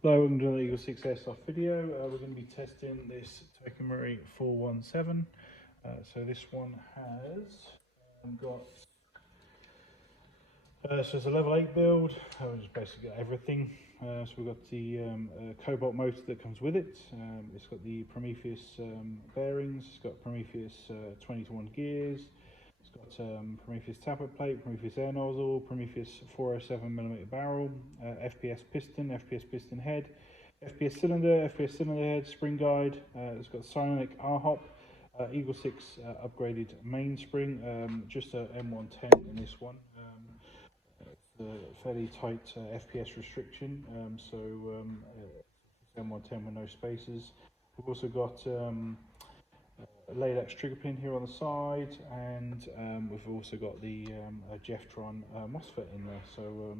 Hello, welcome to the EagleSix Airsoft video. We're going to be testing this Takamori 417. So this one has got, so it's a level 8 build. We've just basically got everything. So we've got the Cobalt motor that comes with it. It's got the Prometheus bearings. It's got Prometheus 21 gears. It's got Prometheus Tappet plate, Prometheus Air Nozzle, Prometheus 407mm barrel, FPS Piston, FPS Piston Head, FPS Cylinder, FPS Cylinder Head, Spring Guide. It's got Psionic R Hop, EagleSix upgraded mainspring, just a M110 in this one. It's a fairly tight FPS restriction, so M110 with no spacers. We've also got Laylax Trigger Pin here on the side, and we've also got the Jefftron Mosfet in there. So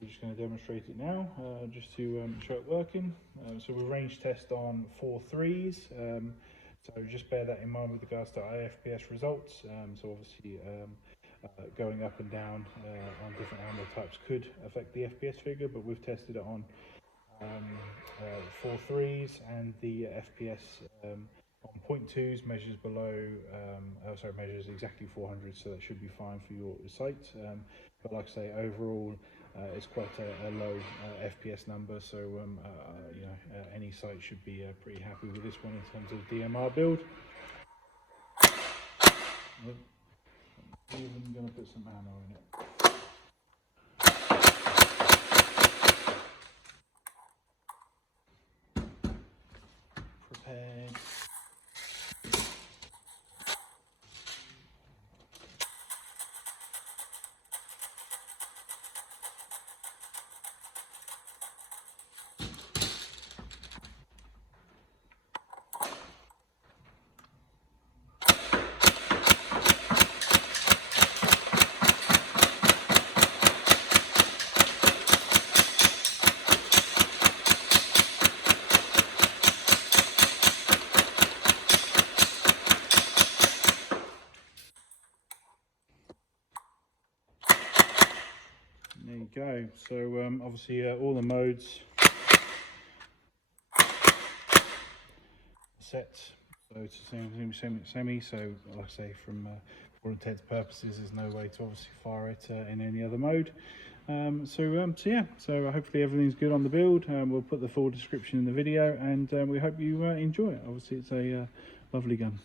we're just going to demonstrate it now, just to show it working. So we range test on 4 3s, so just bear that in mind with regards to our FPS results. So obviously going up and down on different ammo types could affect the FPS figure, but we've tested it on 4 3s, and the FPS on 0.2s measures below, measures exactly 400, so that should be fine for your sight. But like I say, overall, it's quite a low FPS number, so any site should be pretty happy with this one in terms of DMR build. I'm even going to put some ammo in it. Prepared. There you go. So obviously all the modes set, so it's the semi. So like I say, from for all intents and purposes, there's no way to obviously fire it in any other mode. So hopefully everything's good on the build. We'll put the full description in the video, and we hope you enjoy it. Obviously it's a lovely gun.